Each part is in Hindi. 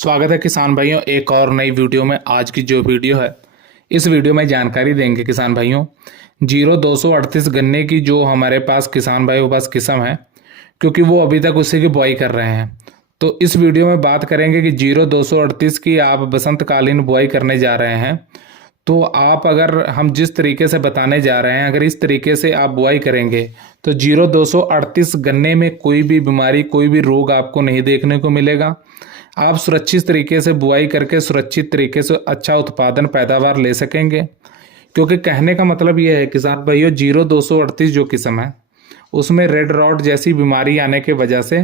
स्वागत है किसान भाइयों एक और नई वीडियो में। आज की जो वीडियो है इस वीडियो में जानकारी देंगे किसान भाइयों 0238 गन्ने की जो हमारे पास किसान भाइयों के पास किस्म है, क्योंकि वो अभी तक उसी की बुआई कर रहे हैं। तो इस वीडियो में बात करेंगे कि 0238 की आप बसंतकालीन बुआई करने जा रहे हैं तो आप अगर हम जिस तरीके से बताने जा रहे हैं अगर इस तरीके से आप बुआई करेंगे तो 0238 गन्ने में कोई भी बीमारी कोई भी रोग आपको नहीं देखने को मिलेगा। आप सुरक्षित तरीके से बुआई करके सुरक्षित तरीके से अच्छा उत्पादन पैदावार ले सकेंगे। क्योंकि कहने का मतलब यह है किसान भाइयों 0238 जो किस्म है उसमें रेड रॉट जैसी बीमारी आने की वजह से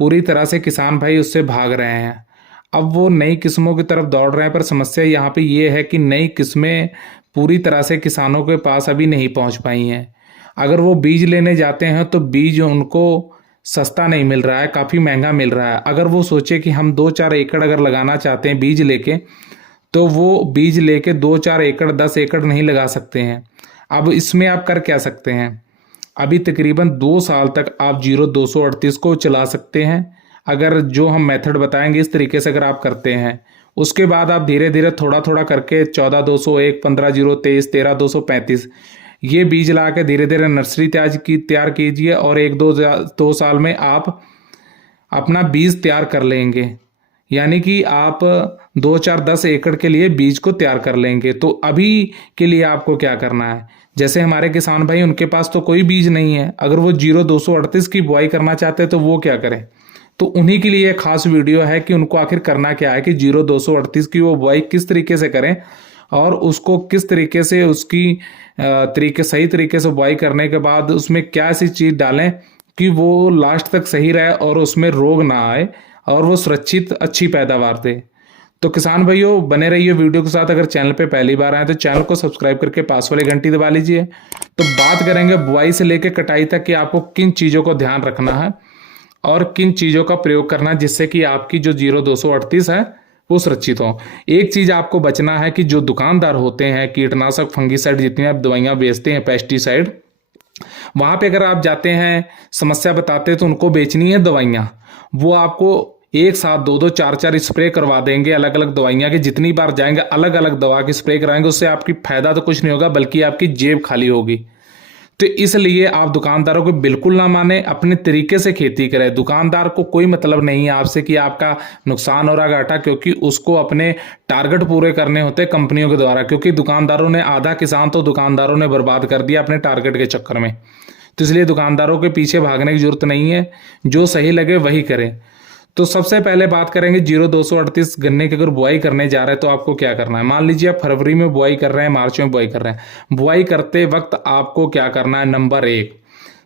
पूरी तरह से किसान भाई उससे भाग रहे हैं। अब वो नई किस्मों की तरफ दौड़ रहे हैं, पर समस्या यहाँ पे ये है कि नई किस्में पूरी तरह से किसानों के पास अभी नहीं पहुँच पाई हैं। अगर वो बीज लेने जाते हैं तो बीज उनको सस्ता नहीं मिल रहा है, काफ़ी महंगा मिल रहा है। अगर वो सोचे कि हम 2-4 एकड़ अगर लगाना चाहते हैं बीज लेके, तो वो बीज लेके 2-4 एकड़ 10 एकड़ नहीं लगा सकते हैं। अब इसमें आप कर क्या सकते हैं, अभी तकरीबन 2 साल तक आप 0238 को चला सकते हैं। अगर जो हम मेथड बताएंगे इस तरीके से अगर आप करते हैं, उसके बाद आप धीरे धीरे थोड़ा थोड़ा करके 14201, 15023, 13235 ये बीज ला के धीरे धीरे नर्सरी तैयार कीजिए और 1-2 साल में आप अपना बीज तैयार कर लेंगे। यानी कि आप 2-4-10 एकड़ के लिए बीज को तैयार कर लेंगे। तो अभी के लिए आपको क्या करना है, जैसे हमारे किसान भाई उनके पास तो कोई बीज नहीं है, अगर वो 0238 की बुआई करना चाहते हैं तो वो क्या करें। तो उन्हीं के लिए खास वीडियो है कि उनको आखिर करना क्या है कि 0238 की वो बुआई किस तरीके से करें और उसको किस तरीके से उसकी सही तरीके से बुआई करने के बाद उसमें क्या ऐसी चीज़ डालें कि वो लास्ट तक सही रहे और उसमें रोग ना आए और वो सुरक्षित अच्छी पैदावार दे। तो किसान भाइयों बने रहिए वीडियो के साथ। अगर चैनल पे पहली बार आए तो चैनल को सब्सक्राइब करके पास वाली घंटी दबा लीजिए। तो बात करेंगे बुआई से लेकर कटाई तक कि आपको किन चीज़ों को ध्यान रखना है और किन चीज़ों का प्रयोग करना है जिससे कि आपकी जो 0238 है वो सुरक्षित हो। एक चीज़ आपको बचना है कि जो दुकानदार होते हैं कीटनाशक फंगीसाइड जितनी आप दवाइयाँ बेचते हैं पेस्टिसाइड, वहाँ पे अगर आप जाते हैं समस्या बताते हैं तो उनको बेचनी है दवाइयाँ, वो आपको एक साथ 2-2, 4-4 स्प्रे करवा देंगे अलग अलग दवाइयाँ के। जितनी बार जाएंगे अलग अलग दवा की स्प्रे कराएंगे, उससे आपकी फायदा तो कुछ नहीं होगा बल्कि आपकी जेब खाली होगी। तो इसलिए आप दुकानदारों को बिल्कुल ना माने, अपने तरीके से खेती करें। दुकानदार को कोई मतलब नहीं है आपसे कि आपका नुकसान हो रहा घाटा, क्योंकि उसको अपने टारगेट पूरे करने होते हैं कंपनियों के द्वारा। क्योंकि दुकानदारों ने आधा किसान तो दुकानदारों ने बर्बाद कर दिया अपने टारगेट के चक्कर में। तो इसलिए दुकानदारों के पीछे भागने की जरूरत नहीं है, जो सही लगे वही करें। तो सबसे पहले बात करेंगे 0238 गन्ने की अगर बुआई करने जा रहे हैं तो आपको क्या करना है। मान लीजिए आप फरवरी में बुआई कर रहे हैं, मार्च में बुआई कर रहे हैं। बुआई करते वक्त आपको क्या करना है, नंबर 1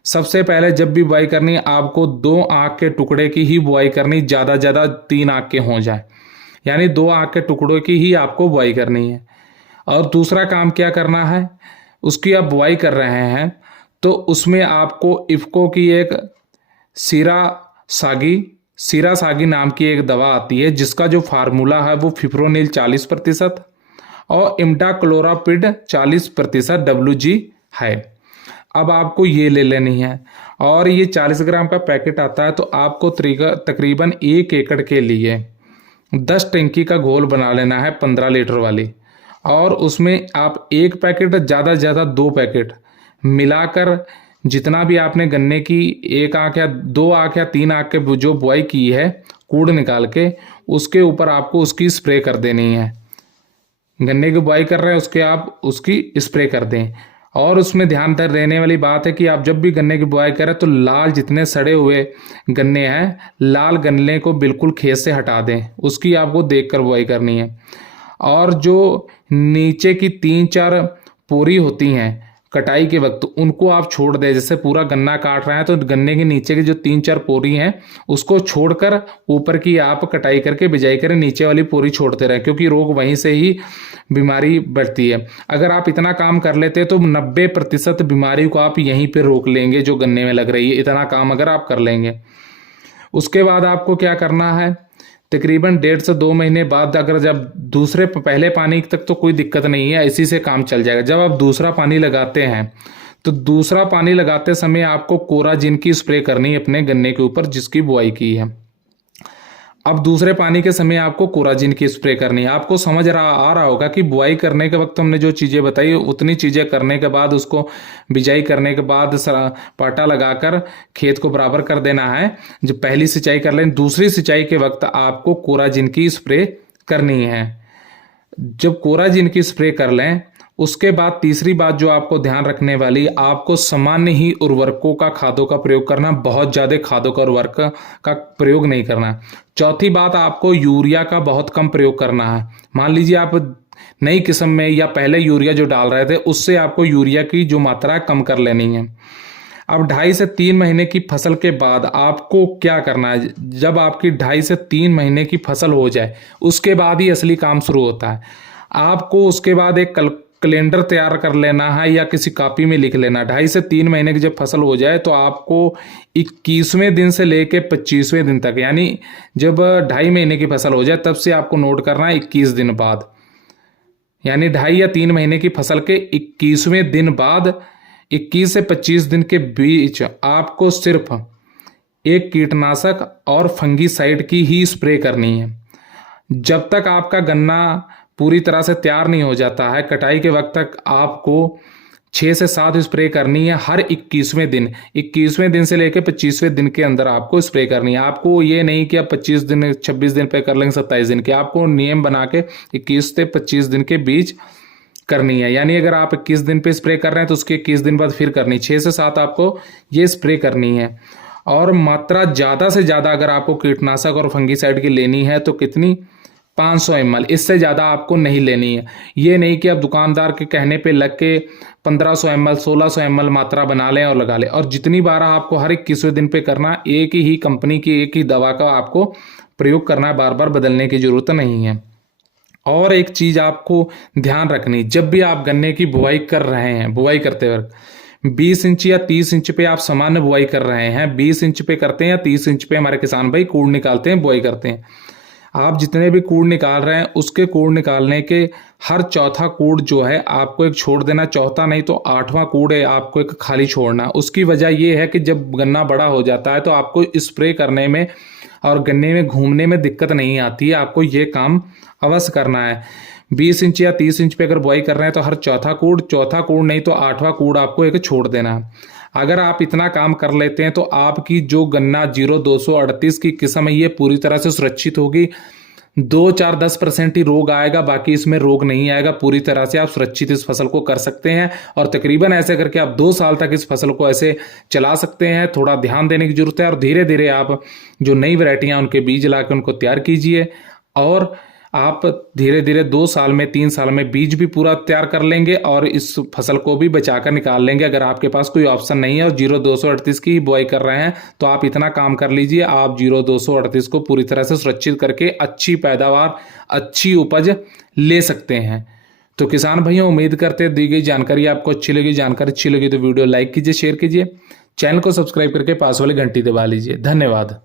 सबसे पहले जब भी बुआई करनी है आपको 2 आंख के टुकड़े की ही बुआई करनी, ज़्यादा ज़्यादा 3 आंख के हो जाए, यानी 2 आंख के टुकड़ों की ही आपको बुआई करनी है। और दूसरा काम क्या करना है, उसकी आप बुआई कर रहे हैं तो उसमें आपको इफ्को की एक सीरा सागी नाम की एक दवा आती है जिसका जो फार्मूला है वो फिप्रोनिल 40% और इम्डाक्लोरापिड 40% WG है। अब आपको ये ले लेनी है और ये 40 ग्राम का पैकेट आता है। तो आपको तकरीबन 1 एकड़ के लिए 10 टंकी का घोल बना लेना है 15 लीटर वाली, और उसमें आप 1 पैकेट ज़्यादा से ज़्यादा 2 पैकेट मिलाकर जितना भी आपने गन्ने की 1 आंख या 2 आंख या 3 आंख के जो बुआई की है कूड़ निकाल के उसके ऊपर आपको उसकी स्प्रे कर देनी है। गन्ने की बुआई कर रहे हैं उसके आप उसकी स्प्रे कर दें। और उसमें ध्यान देने वाली बात है कि आप जब भी गन्ने की बुआई करें तो लाल जितने सड़े हुए गन्ने हैं, लाल गन्ने को बिल्कुल खेत से हटा दें, उसकी आपको देख कर बुआई करनी है। और जो नीचे की 3-4 पोरी होती हैं कटाई के वक्त उनको आप छोड़ दें। जैसे पूरा गन्ना काट रहे हैं तो गन्ने के नीचे की जो 3-4 पोरी हैं उसको छोड़कर ऊपर की आप कटाई करके बिजाई करें, नीचे वाली पोरी छोड़ते रहें, क्योंकि रोग वहीं से ही बीमारी बढ़ती है। अगर आप इतना काम कर लेते हैं तो 90% बीमारी को आप यहीं पर रोक लेंगे जो गन्ने में लग रही है। इतना काम अगर आप कर लेंगे, उसके बाद आपको क्या करना है, तकरीबन 1.5 से 2 महीने बाद अगर जब पहले पानी तक तो कोई दिक्कत नहीं है, इसी से काम चल जाएगा। जब आप दूसरा पानी लगाते हैं तो दूसरा पानी लगाते समय आपको कोराजिन की स्प्रे करनी है अपने गन्ने के ऊपर जिसकी बुआई की है। अब दूसरे पानी के समय आपको कोराजिन की स्प्रे करनी है। आपको समझ आ रहा होगा कि बुआई करने के वक्त हमने जो चीज़ें बताई उतनी चीज़ें करने के बाद उसको बिजाई करने के बाद पाटा लगाकर खेत को बराबर कर देना है। जब पहली सिंचाई कर लें, दूसरी सिंचाई के वक्त आपको कोराजिन की स्प्रे करनी है। जब कोराजिन की स्प्रे कर लें उसके बाद तीसरी बात जो आपको ध्यान रखने वाली, आपको सामान्य ही उर्वरकों का खादों का प्रयोग करना, बहुत ज़्यादा खादों का उर्वरक का प्रयोग नहीं करना। चौथी बात, आपको यूरिया का बहुत कम प्रयोग करना है। मान लीजिए आप नई किस्म में या पहले यूरिया जो डाल रहे थे उससे आपको यूरिया की जो मात्रा है कम कर लेनी है। अब 2.5 से 3 महीने की फसल के बाद आपको क्या करना है, जब आपकी 2.5 से 3 महीने की फसल हो जाए उसके बाद ही असली काम शुरू होता है। आपको उसके बाद एक कैलेंडर तैयार कर लेना है या किसी कॉपी में लिख लेना। 2.5 से 3 महीने की जब फसल हो जाए तो आपको 21वें दिन से लेके 25वें दिन तक, यानी जब 2.5 महीने की फसल हो जाए तब से आपको नोट करना है 21 दिन बाद, यानी 2.5 या 3 महीने की फसल के 21वें दिन बाद 21 से 25 दिन के बीच आपको सिर्फ एक कीटनाशक और फंगीसाइड की ही स्प्रे करनी है। जब तक आपका गन्ना पूरी तरह से तैयार नहीं हो जाता है, कटाई के वक्त तक आपको 6 से 7 स्प्रे करनी है हर 21वें दिन। 21वें दिन से लेकर 25वें दिन के अंदर आपको स्प्रे करनी है। आपको ये नहीं कि आप 25 दिन 26 दिन पे कर लेंगे 27 दिन के, आपको नियम बना के 21 से 25 दिन के बीच करनी है। यानी अगर आप 21 दिन पे स्प्रे कर रहे हैं तो उसके 21 दिन बाद फिर करनी, 6 से 7 आपको ये स्प्रे करनी है। और मात्रा ज़्यादा से ज़्यादा अगर आपको कीटनाशक और फंगीसाइड की लेनी है तो कितनी, 500 ml, इससे ज़्यादा आपको नहीं लेनी है। ये नहीं कि आप दुकानदार के कहने पे लग के 1500 ml 1600 ml मात्रा बना लें और लगा लें। और जितनी बार आपको हर 21वें दिन पे करना, एक ही कंपनी की एक ही दवा का आपको प्रयोग करना है, बार बार बदलने की जरूरत नहीं है। और एक चीज़ आपको ध्यान रखनी, जब भी आप गन्ने की बुआई कर रहे हैं, बुआई करते वक्त 20 इंच या 30 इंच पे आप सामान्य बुआई कर रहे हैं, 20 इंच पे करते हैं या 30 इंच पे हमारे किसान भाई कूड़ निकालते हैं, बुआई करते हैं। आप जितने भी कूड़ निकाल रहे हैं उसके कूड़ निकालने के हर चौथा कूड़ जो है आपको एक छोड़ देना, चौथा नहीं तो 8वां कूड़ है आपको एक खाली छोड़ना। उसकी वजह यह है कि जब गन्ना बड़ा हो जाता है तो आपको स्प्रे करने में और गन्ने में घूमने में दिक्कत नहीं आती है। आपको ये काम अवश्य करना है। 20 इंच या 30 इंच पे अगर बुआई कर रहे हैं तो हर चौथा कूड़ नहीं तो 8वां कूड़ आपको एक छोड़ देना है। अगर आप इतना काम कर लेते हैं तो आपकी जो गन्ना 0238 की किस्म है ये पूरी तरह से सुरक्षित होगी। 2-4-10% ही रोग आएगा, बाकी इसमें रोग नहीं आएगा। पूरी तरह से आप सुरक्षित इस फसल को कर सकते हैं और तकरीबन ऐसे करके आप 2 साल तक इस फसल को ऐसे चला सकते हैं। थोड़ा ध्यान देने की जरूरत है और धीरे धीरे आप जो नई वैरायटियां उनके बीज ला के उनको तैयार कीजिए और आप धीरे धीरे 2 साल में 3 साल में बीज भी पूरा तैयार कर लेंगे और इस फसल को भी बचाकर निकाल लेंगे। अगर आपके पास कोई ऑप्शन नहीं है और 0238 की बुआई कर रहे हैं तो आप इतना काम कर लीजिए, आप 0238 को पूरी तरह से सुरक्षित करके अच्छी पैदावार, अच्छी उपज ले सकते हैं। तो किसान भाइयों, उम्मीद करते हैं दी गई जानकारी आपको अच्छी लगी। जानकारी अच्छी लगी तो वीडियो लाइक कीजिए, शेयर कीजिए, चैनल को सब्सक्राइब करके पास वाली घंटी दबा लीजिए। धन्यवाद।